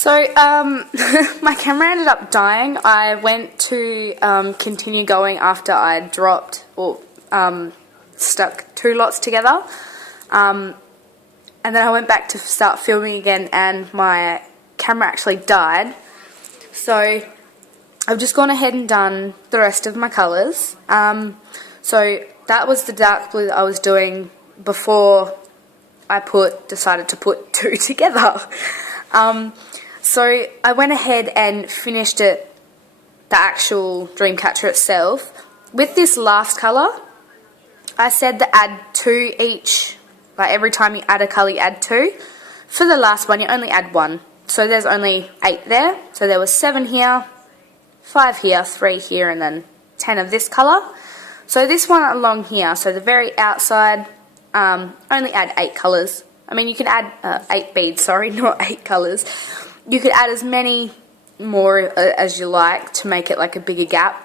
So, my camera ended up dying. I went to continue going after I dropped or stuck 2 lots together. And then I went back to start filming again and my camera actually died. So, I've just gone ahead and done the rest of my colours. So, that was the dark blue that I was doing before I decided to put 2 together. So I went ahead and finished it, the actual Dreamcatcher itself. With this last colour, I said to add 2 each, like every time you add a colour you add 2. For the last one you only add 1, so there's only 8 there. So there was 7 here, 5 here, 3 here, and then 10 of this colour. So this one along here, so the very outside, only add 8 colours. I mean you can add 8 beads, sorry, not 8 colours. You could add as many more as you like to make it like a bigger gap.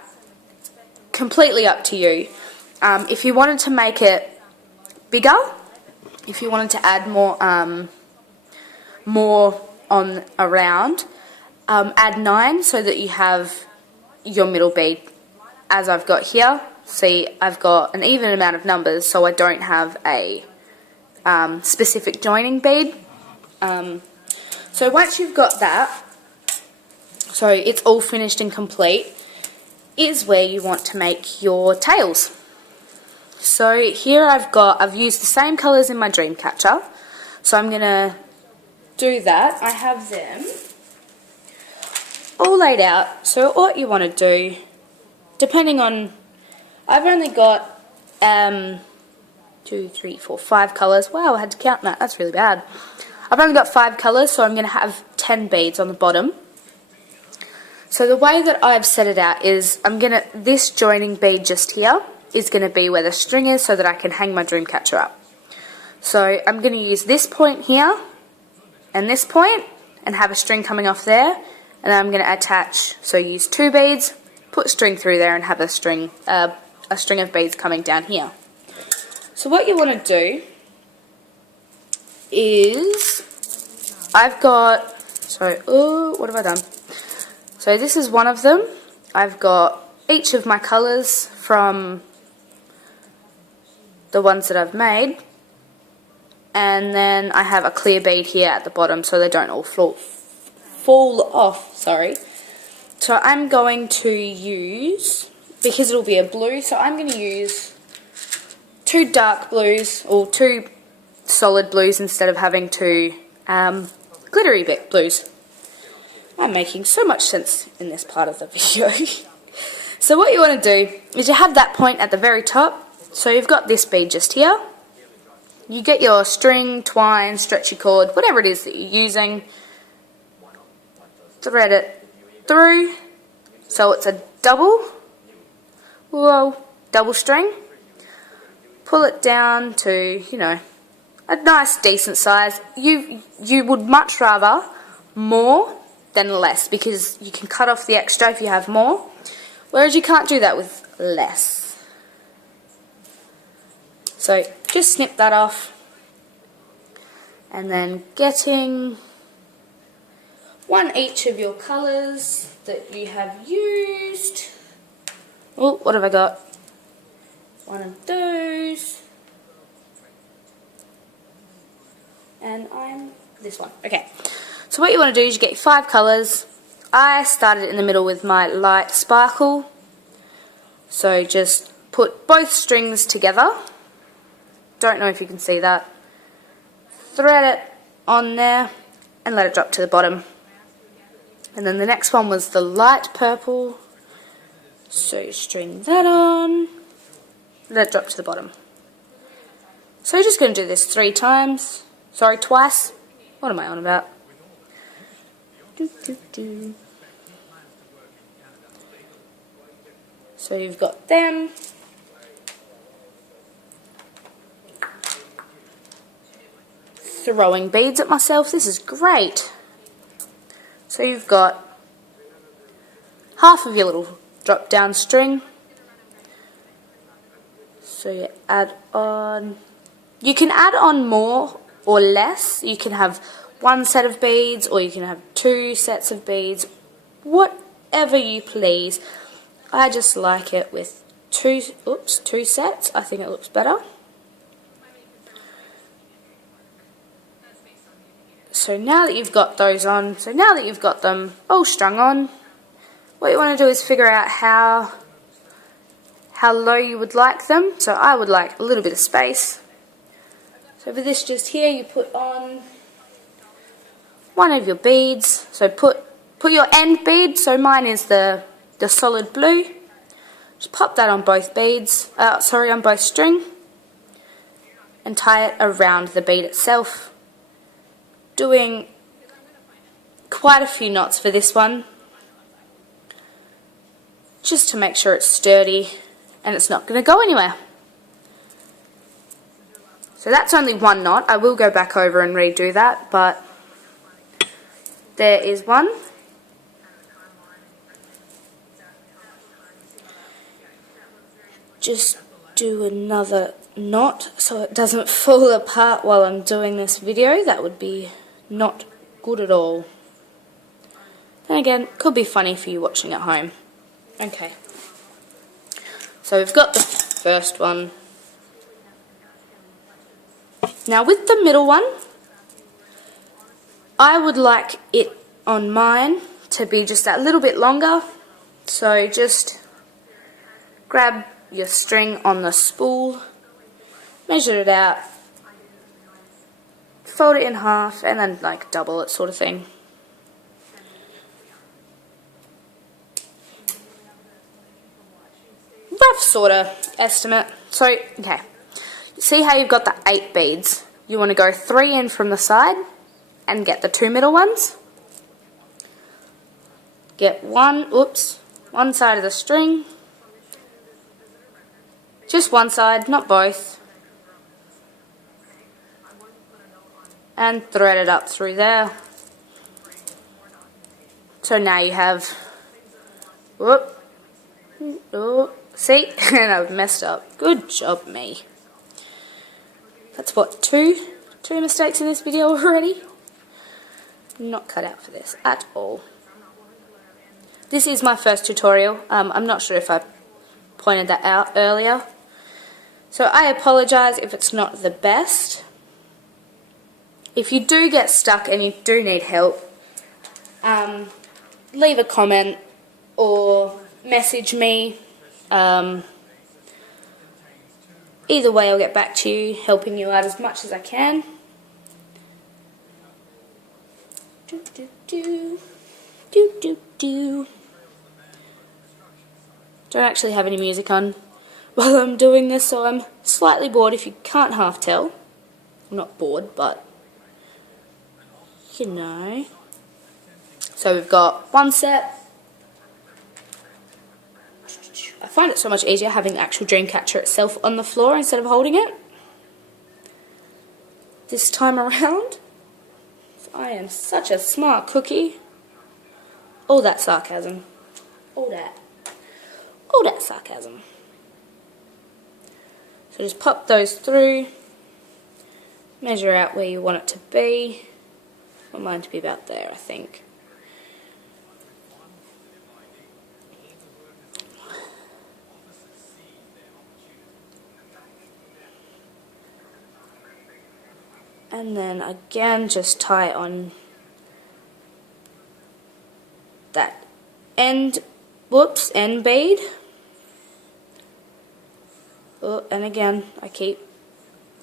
Completely up to you. If you wanted to make it bigger, if you wanted to add more on around, add 9 so that you have your middle bead as I've got here. See, I've got an even amount of numbers so I don't have a specific joining bead. So once you've got that, so it's all finished and complete, is where you want to make your tails. So here I've used the same colours in my Dreamcatcher, so I'm going to do that. I have them all laid out, so what you want to do, depending on, I've only got 2, 3, 4, 5 colours. Wow, I had to count that, that's really bad. I've only got 5 colours, so I'm going to have 10 beads on the bottom. So the way that I've set it out is, this joining bead just here is going to be where the string is so that I can hang my Dreamcatcher up. So I'm going to use this point here and this point and have a string coming off there, and then I'm going to attach, so use 2 beads, put string through there and have a string of beads coming down here. So what you want to do is, I've got, what have I done? So this is one of them. I've got each of my colours from the ones that I've made, and then I have a clear bead here at the bottom so they don't all fall off, sorry. So I'm going to use, because it'll be a blue, so I'm going to use 2 dark blues, or 2 solid blues instead of having 2 glittery blues. I'm making so much sense in this part of the video. So what you want to do is you have that point at the very top, so you've got this bead just here. You get your string, twine, stretchy cord, whatever it is that you're using, thread it through, so it's a double string, pull it down to, you know, a nice decent size. You would much rather more than less, because you can cut off the extra if you have more, whereas you can't do that with less. So just snip that off, and then getting 1 each of your colours that you have used. Oh, what have I got? 1 of those. And this one. Okay. So what you want to do is you get your 5 colours. I started in the middle with my light sparkle. So just put both strings together. Don't know if you can see that. Thread it on there and let it drop to the bottom. And then the next one was the light purple. So string that on. Let it drop to the bottom. So you're just going to do this 3 times. Sorry, twice. What am I on about? So you've got them. Throwing beads at myself, this is great. So you've got half of your little drop down string. So you add on, you can add on more or less. You can have one set of beads, or you can have 2 sets of beads, whatever you please. I just like it with two sets. I think it looks better. So now that you've got those on, so now that you've got them all strung on, what you want to do is figure out how low you would like them. So I would like a little bit of space. So for this just here, you put on one of your beads. So put your end bead, so mine is the solid blue. Just pop that on both beads, on both string, and tie it around the bead itself. Doing quite a few knots for this one, just to make sure it's sturdy and it's not going to go anywhere. So that's only one knot. I will go back over and redo that, but there is one. Just do another knot so it doesn't fall apart while I'm doing this video. That would be not good at all. And again, could be funny for you watching at home. Okay. So we've got the first one. Now with the middle one, I would like it on mine to be just that little bit longer. So just grab your string on the spool, measure it out, fold it in half, and then like double it, sort of thing. Rough sort of estimate. So, okay, see how you've got the 8 beads? You want to go 3 in from the side and get the 2 middle ones. Get one side of the string. Just one side, not both. And thread it up through there. So now you have, see, and I've messed up. Good job, me. That's what, two mistakes in this video already? Not cut out for this at all. This is my first tutorial. I'm not sure if I pointed that out earlier. So I apologise if it's not the best. If you do get stuck and you do need help, leave a comment or message me. Either way, I'll get back to you, helping you out as much as I can. Don't actually have any music on while I'm doing this, so I'm slightly bored if you can't half tell. I'm not bored, but you know. So we've got one set. I find it so much easier having the actual dream catcher itself on the floor instead of holding it. This time around, I am such a smart cookie. All that sarcasm. All that sarcasm. So just pop those through, measure out where you want it to be. I want mine to be about there, I think. And then again, just tie on that end bead. Oh, and again, I keep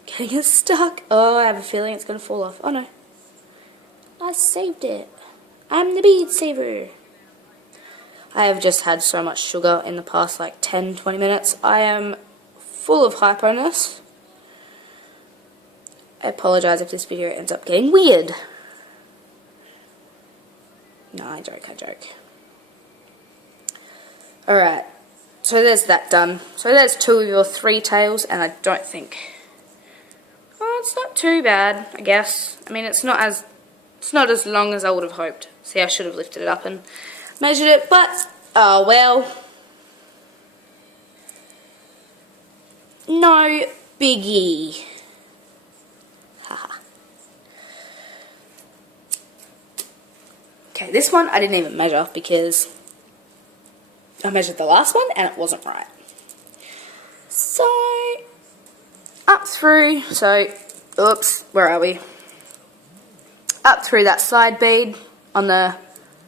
getting it stuck. Oh, I have a feeling it's going to fall off. Oh no. I saved it. I'm the bead saver. I have just had so much sugar in the past like 10-20 minutes. I am full of hyperness. I apologise if this video ends up getting weird. No, I joke. Alright, so there's that done. So there's 2 of your 3 tails, and I don't think... Oh, it's not too bad, I guess. I mean, it's not as long as I would have hoped. See, I should have lifted it up and measured it, but, oh well. No biggie. Haha. Okay, this one I didn't even measure because I measured the last one and it wasn't right. So, up through, oops, where are we? Up through that side bead on the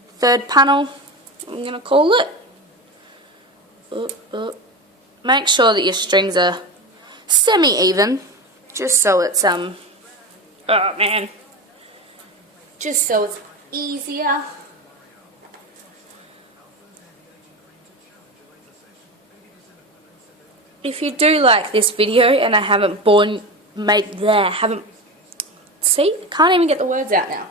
third panel, I'm going to call it. Make sure that your strings are semi-even, just so it's, oh man, just so it's easier. If you do like this video and I haven't see, can't even get the words out now.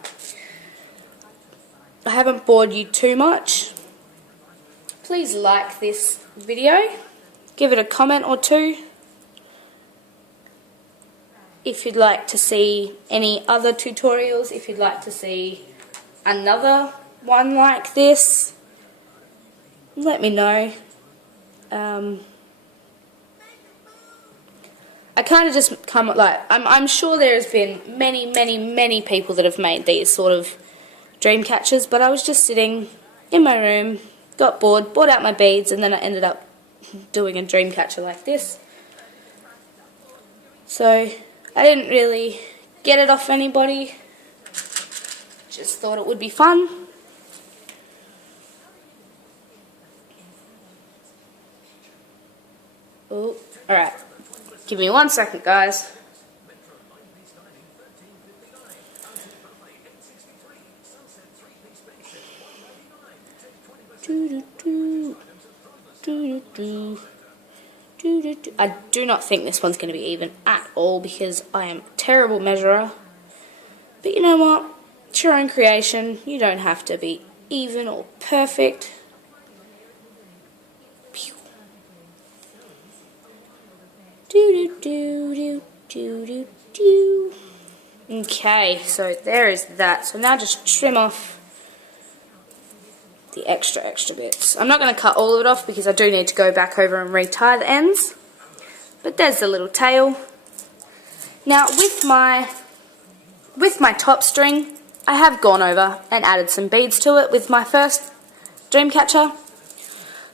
I haven't bored you too much. Please like this video. Give it a comment or two. If you'd like to see any other tutorials, if you'd like to see another one like this, let me know. I kind of just come like, I'm sure there's been many people that have made these sort of dream catchers, but I was just sitting in my room, got bored, bought out my beads, and then I ended up doing a dream catcher like this. So I didn't really get it off anybody, just thought it would be fun. Oh, alright. Give me 1 second, guys. I do not think this one's going to be even at all because I am a terrible measurer. But you know what? It's your own creation. You don't have to be even or perfect. Okay, so there is that. So now just trim off the extra bits. I'm not going to cut all of it off because I do need to go back over and retie the ends. But there's the little tail. Now with my top string, I have gone over and added some beads to it with my first dream catcher.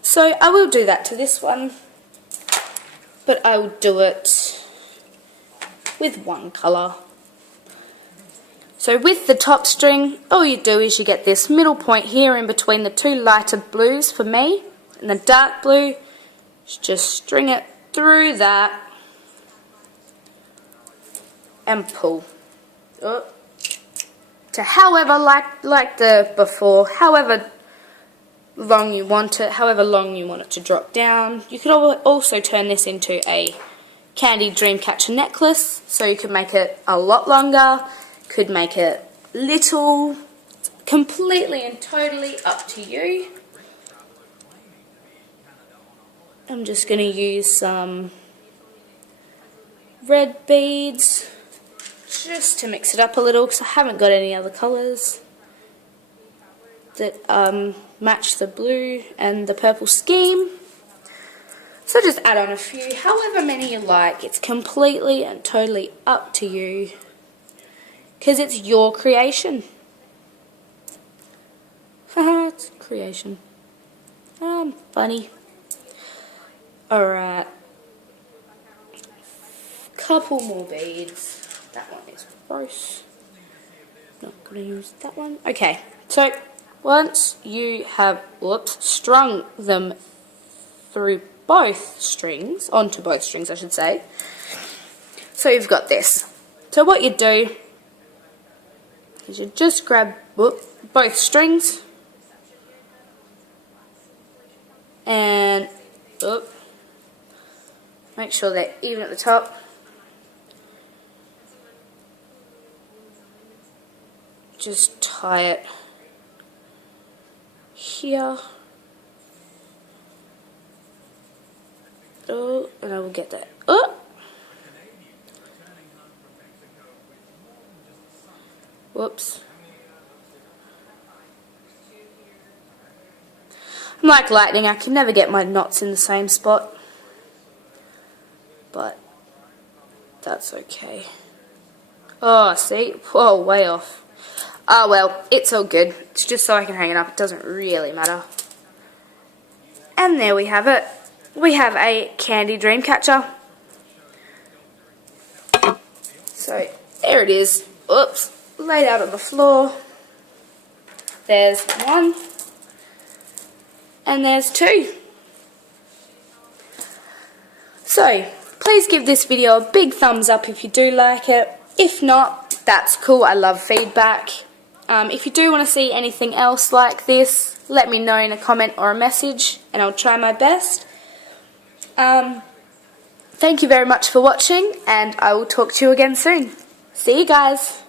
So I will do that to this one. But I will do it with one colour. So with the top string, all you do is you get this middle point here in between the two lighter blues for me, and the dark blue, just string it through that and pull. To however, like the before, however long you want it, to drop down. You could also turn this into a Kandi Dreamcatcher necklace, so you could make it a lot longer, could make it little, completely and totally up to you. I'm just going to use some red beads just to mix it up a little because I haven't got any other colours that match the blue and the purple scheme. So just add on a few, however many you like. It's completely and totally up to you because it's your creation. Haha, it's creation. Funny. Alright. Couple more beads. That one is gross. Not going to use that one. Okay, so once you have, strung them through both strings, onto both strings I should say, so you've got this. So what you do is you just grab both strings and make sure they're even at the top. Just tie it here. Oh, and I will get that. Oh! Whoops. I'm like lightning, I can never get my knots in the same spot. But that's okay. Oh, see? Whoa, way off. Oh well, it's all good. It's just so I can hang it up. It doesn't really matter. And there we have it. We have a Kandi dream catcher. So there it is. Oops, laid out on the floor. There's one. And there's two. So please give this video a big thumbs up if you do like it. If not, that's cool. I love feedback. If you do want to see anything else like this, let me know in a comment or a message and I'll try my best. Thank you very much for watching and I will talk to you again soon. See you guys.